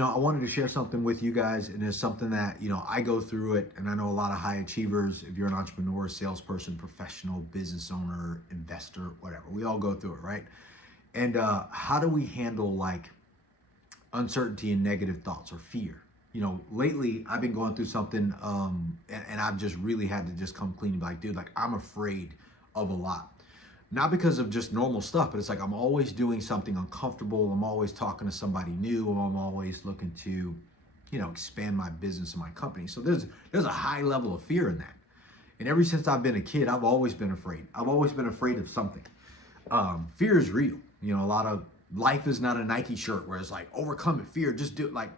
I wanted to share something with you guys, and it's something that, I go through it, and I know a lot of high achievers, if you're an entrepreneur, salesperson, professional, business owner, investor, whatever, we all go through it, right? And how do we handle like uncertainty and negative thoughts or fear? Lately I've been going through something, and I've just really had to just come clean and be like, dude, like I'm afraid of a lot. Not because of just normal stuff, but it's like I'm always doing something uncomfortable. I'm always talking to somebody new. I'm always looking to, expand my business and my company. So there's a high level of fear in that. And ever since I've been a kid, I've always been afraid. I've always been afraid of something. Fear is real. A lot of life is not a Nike shirt where it's like overcome it, fear, just do it. Like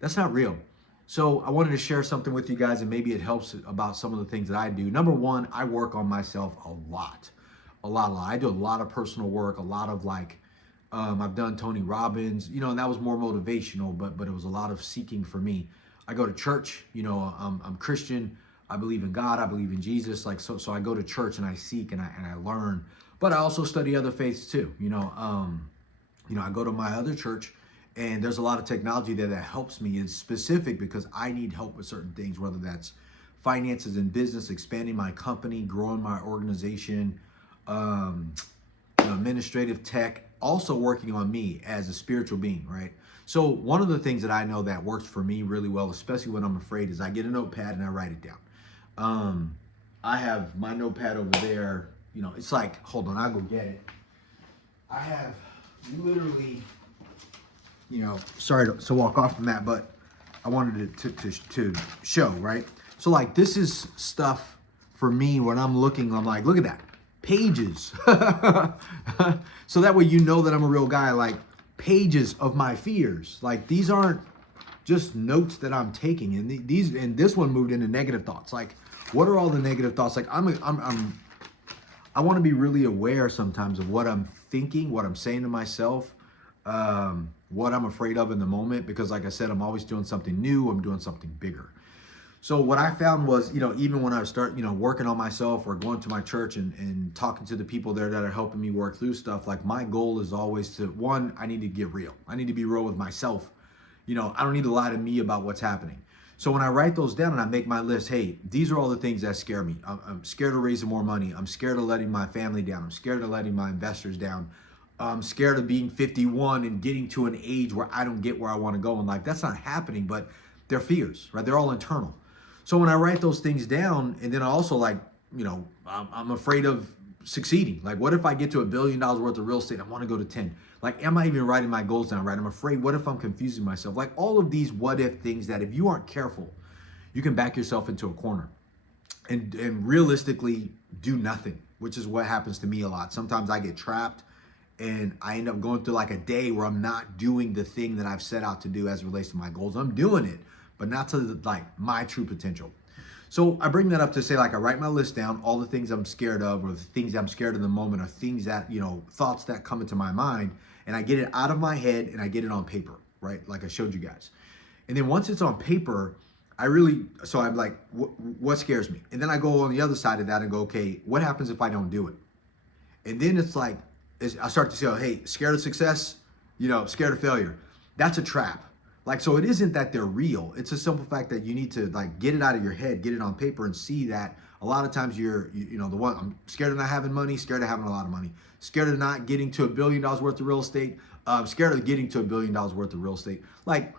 that's not real. So I wanted to share something with you guys, and maybe it helps about some of the things that I do. Number one, I work on myself a lot, a lot, a lot. I do a lot of personal work, a lot of like, I've done Tony Robbins, and that was more motivational, but it was a lot of seeking for me. I go to church, I'm Christian. I believe in God. I believe in Jesus. Like so I go to church and I seek and I learn. But I also study other faiths too. I go to my other church, and there's a lot of technology there that helps me. It's specific because I need help with certain things, whether that's finances and business, expanding my company, growing my organization, um, administrative tech, also working on me as a spiritual being, right? So one of the things that I know that works for me really well, especially when I'm afraid, is I get a notepad and I write it down. Um, I have my notepad over there. It's like, hold on, I'll go get it. I have literally, sorry to walk off from that, but I wanted to show, right? So like this is stuff for me when I'm looking, I'm like, look at that, pages. So that way that I'm a real guy, like pages of my fears. Like these aren't just notes that I'm taking, and this one moved into negative thoughts. Like, what are all the negative thoughts? Like I want to be really aware sometimes of what I'm thinking, what I'm saying to myself, what I'm afraid of in the moment, because like I said, I'm always doing something new. I'm doing something bigger. So what I found was, even when I start, working on myself or going to my church and talking to the people there that are helping me work through stuff, like my goal is always to, one, I need to get real. I need to be real with myself. I don't need to lie to me about what's happening. So when I write those down and I make my list, hey, these are all the things that scare me. I'm scared of raising more money. I'm scared of letting my family down. I'm scared of letting my investors down. I'm scared of being 51 and getting to an age where I don't get where I want to go in life. That's not happening, but they're fears, right? They're all internal. So when I write those things down, and then I also like, I'm afraid of succeeding. Like, what if I get to $1 billion worth of real estate? I want to go to 10. Like, am I even writing my goals down right? I'm afraid. What if I'm confusing myself? Like all of these what if things that if you aren't careful, you can back yourself into a corner and realistically do nothing, which is what happens to me a lot. Sometimes I get trapped and I end up going through like a day where I'm not doing the thing that I've set out to do as it relates to my goals. I'm doing it, but not to like my true potential. So I bring that up to say, like, I write my list down, all the things I'm scared of, or the things I'm scared of in the moment, or things that, thoughts that come into my mind, and I get it out of my head and I get it on paper, right? Like I showed you guys. And then once it's on paper, so I'm like, what scares me? And then I go on the other side of that and go, okay, what happens if I don't do it? And then it's like, I start to say, oh, hey, scared of success, scared of failure. That's a trap. Like, so it isn't that they're real. It's a simple fact that you need to like get it out of your head, get it on paper, and see that a lot of times the one, I'm scared of not having money, scared of having a lot of money, scared of not getting to $1 billion worth of real estate, scared of getting to $1 billion worth of real estate. Like,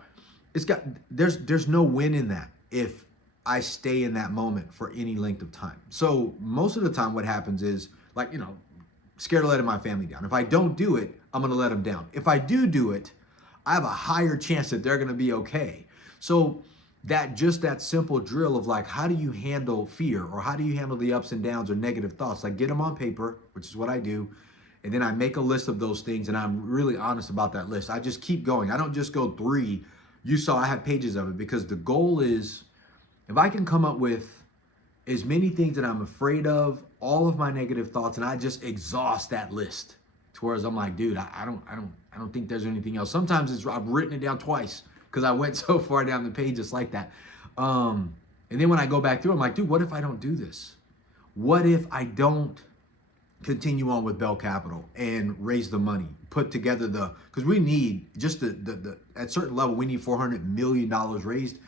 there's no win in that if I stay in that moment for any length of time. So most of the time what happens is like, scared of letting my family down. If I don't do it, I'm going to let them down. If I do it, I have a higher chance that they're going to be okay. So that simple drill of like, how do you handle fear, or how do you handle the ups and downs or negative thoughts? Like, get them on paper, which is what I do. And then I make a list of those things, and I'm really honest about that list. I just keep going. I don't just go 3. You saw I have pages of it, because the goal is, if I can come up with as many things that I'm afraid of, all of my negative thoughts, and I just exhaust that list to where I'm like, dude, I don't think there's anything else. Sometimes I've written it down twice because I went so far down the page just like that. And then when I go back through, I'm like, dude, what if I don't do this? What if I don't continue on with Bell Capital and raise the money, put together because we need just the at certain level, we need $400 million raised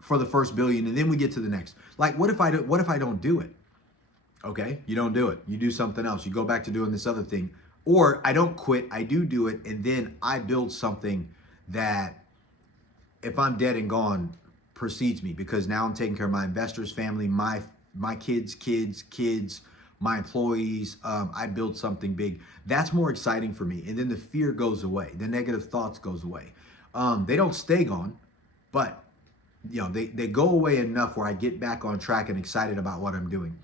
for the first billion. And then we get to the next. Like, what if I don't do it? Okay. You don't do it. You do something else. You go back to doing this other thing, or I don't quit. I do it. And then I build something that if I'm dead and gone precedes me, because now I'm taking care of my investors, family, my kids, my employees. I build something big. That's more exciting for me. And then the fear goes away. The negative thoughts goes away. They don't stay gone, but they go away enough where I get back on track and excited about what I'm doing.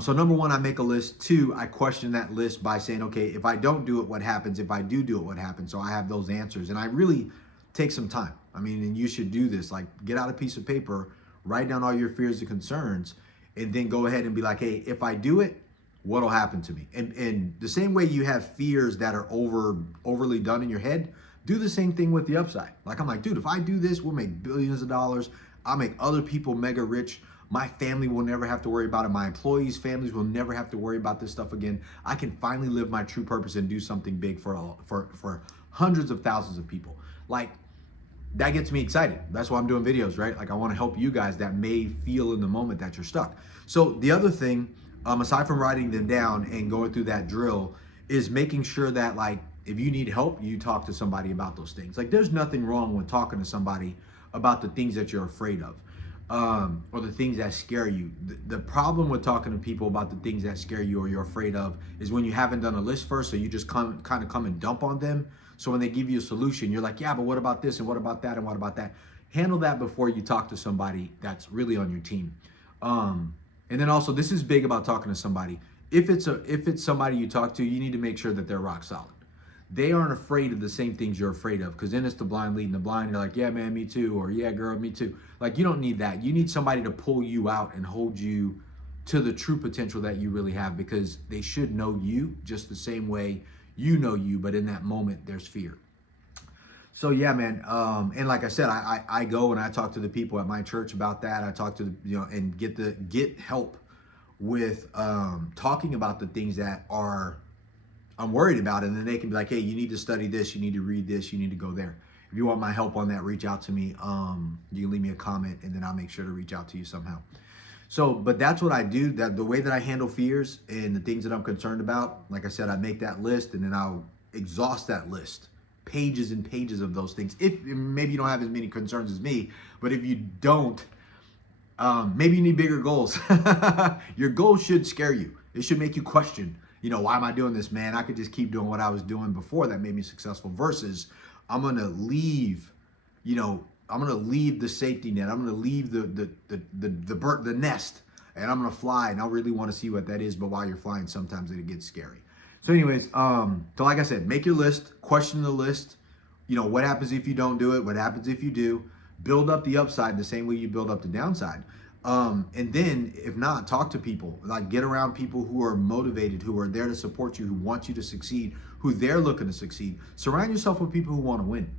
So number one, I make a list. Two, I question that list by saying, okay, if I don't do it, what happens? If I do it, what happens? So I have those answers, and I really take some time. I mean, and you should do this. Like, get out a piece of paper, write down all your fears and concerns, and then go ahead and be like, hey, if I do it, what'll happen to me? And the same way you have fears that are overly done in your head, do the same thing with the upside. Like, I'm like, dude, if I do this, we'll make billions of dollars. I'll make other people mega rich. My family will never have to worry about it. My employees' families will never have to worry about this stuff again. I can finally live my true purpose and do something big for hundreds of thousands of people. Like, that gets me excited. That's why I'm doing videos, right? Like, I want to help you guys that may feel in the moment that you're stuck. So the other thing, aside from writing them down and going through that drill, is making sure that, like, if you need help, you talk to somebody about those things. Like, there's nothing wrong with talking to somebody about the things that you're afraid of, or the things that scare you. The problem with talking to people about the things that scare you or you're afraid of is when you haven't done a list first, so you just come and dump on them. So when they give you a solution, you're like, yeah, but what about this and what about that and what about that? Handle that before you talk to somebody that's really on your team. And then also, this is big about talking to somebody. If it's somebody you talk to, you need to make sure that they're rock solid. They aren't afraid of the same things you're afraid of, because then it's the blind leading the blind. You're like, yeah, man, me too. Or yeah, girl, me too. Like, you don't need that. You need somebody to pull you out and hold you to the true potential that you really have, because they should know you just the same way you know you, but in that moment, there's fear. So yeah, man. And like I said, I go and I talk to the people at my church about that. I talk to and get help with talking about the things that I'm worried about, and then they can be like, hey, you need to study this, you need to read this, you need to go there. If you want my help on that, reach out to me. You can leave me a comment, and then I'll make sure to reach out to you somehow. So, but that's what I do. That the way that I handle fears and the things that I'm concerned about, like I said, I make that list, and then I'll exhaust that list, pages and pages of those things. If maybe you don't have as many concerns as me, but if you don't, maybe you need bigger goals. Your goals should scare you. It should make you question, why am I doing this, man? I could just keep doing what I was doing before that made me successful, versus I'm going to leave, I'm going to leave the safety net. I'm going to leave the nest, and I'm going to fly, and I really want to see what that is. But while you're flying, sometimes it gets scary. So anyways, so like I said, make your list, question the list. What happens if you don't do it? What happens if you do? Build up the upside the same way you build up the downside. And then if not, talk to people. Like, get around people who are motivated, who are there to support you, who want you to succeed, who they're looking to succeed. Surround yourself with people who want to win.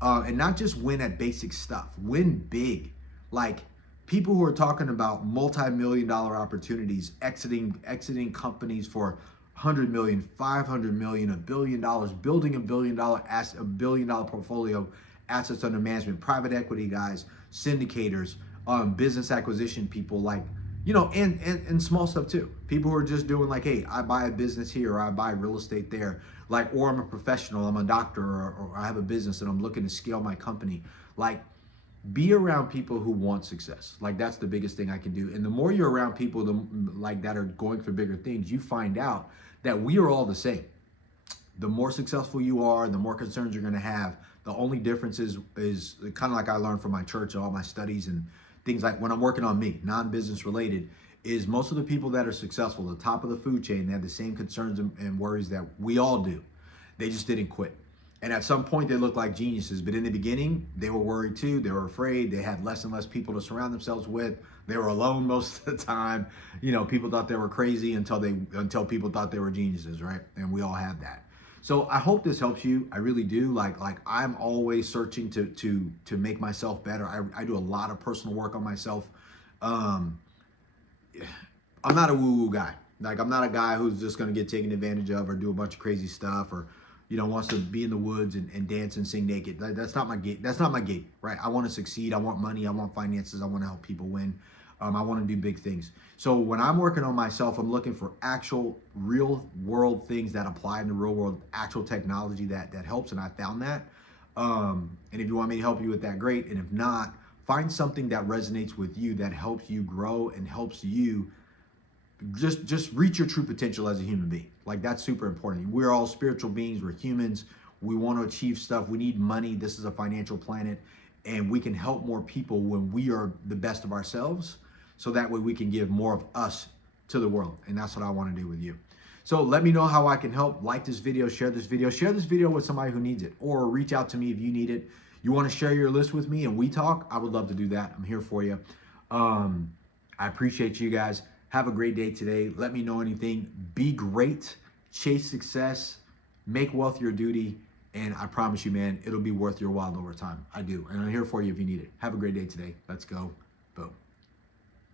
And not just win at basic stuff, win big. Like, people who are talking about multi-million-dollar opportunities, exiting companies for 100 million, 500 million, $1 billion, building a billion dollar portfolio, assets under management, private equity guys, syndicators, business acquisition people, like, and small stuff too. People who are just doing like, hey, I buy a business here, or I buy real estate there, like, or I'm a professional, I'm a doctor, or I have a business and I'm looking to scale my company. Like, be around people who want success. Like, that's the biggest thing I can do. And the more you're around people that are going for bigger things, you find out that we are all the same. The more successful you are, the more concerns you're going to have. The only difference is kind of like I learned from my church and all my studies and things, like when I'm working on me, non-business related, is most of the people that are successful, the top of the food chain, they have the same concerns and worries that we all do. They just didn't quit. And at some point they look like geniuses, but in the beginning they were worried too. They were afraid. They had less and less people to surround themselves with. They were alone most of the time. People thought they were crazy until people thought they were geniuses, right? And we all have that. So I hope this helps you. I really do. Like I'm always searching to make myself better. I do a lot of personal work on myself. I'm not a woo-woo guy. Like, I'm not a guy who's just going to get taken advantage of or do a bunch of crazy stuff, or wants to be in the woods and dance and sing naked. That's not my gig. That's not my gig, right? I want to succeed. I want money. I want finances. I want to help people win. I want to do big things. So when I'm working on myself, I'm looking for actual real world things that apply in the real world, actual technology that helps. And I found that. And if you want me to help you with that, great. And if not, find something that resonates with you, that helps you grow and helps you just reach your true potential as a human being. Like, that's super important. We're all spiritual beings. We're humans. We want to achieve stuff. We need money. This is a financial planet, and we can help more people when we are the best of ourselves. So that way we can give more of us to the world. And that's what I want to do with you. So let me know how I can help. Like this video, share this video with somebody who needs it, or reach out to me if you need it. You want to share your list with me and we talk? I would love to do that. I'm here for you. I appreciate you guys. Have a great day today. Let me know anything. Be great. Chase success. Make wealth your duty. And I promise you, man, it'll be worth your while over time. I do. And I'm here for you if you need it. Have a great day today. Let's go. Boom.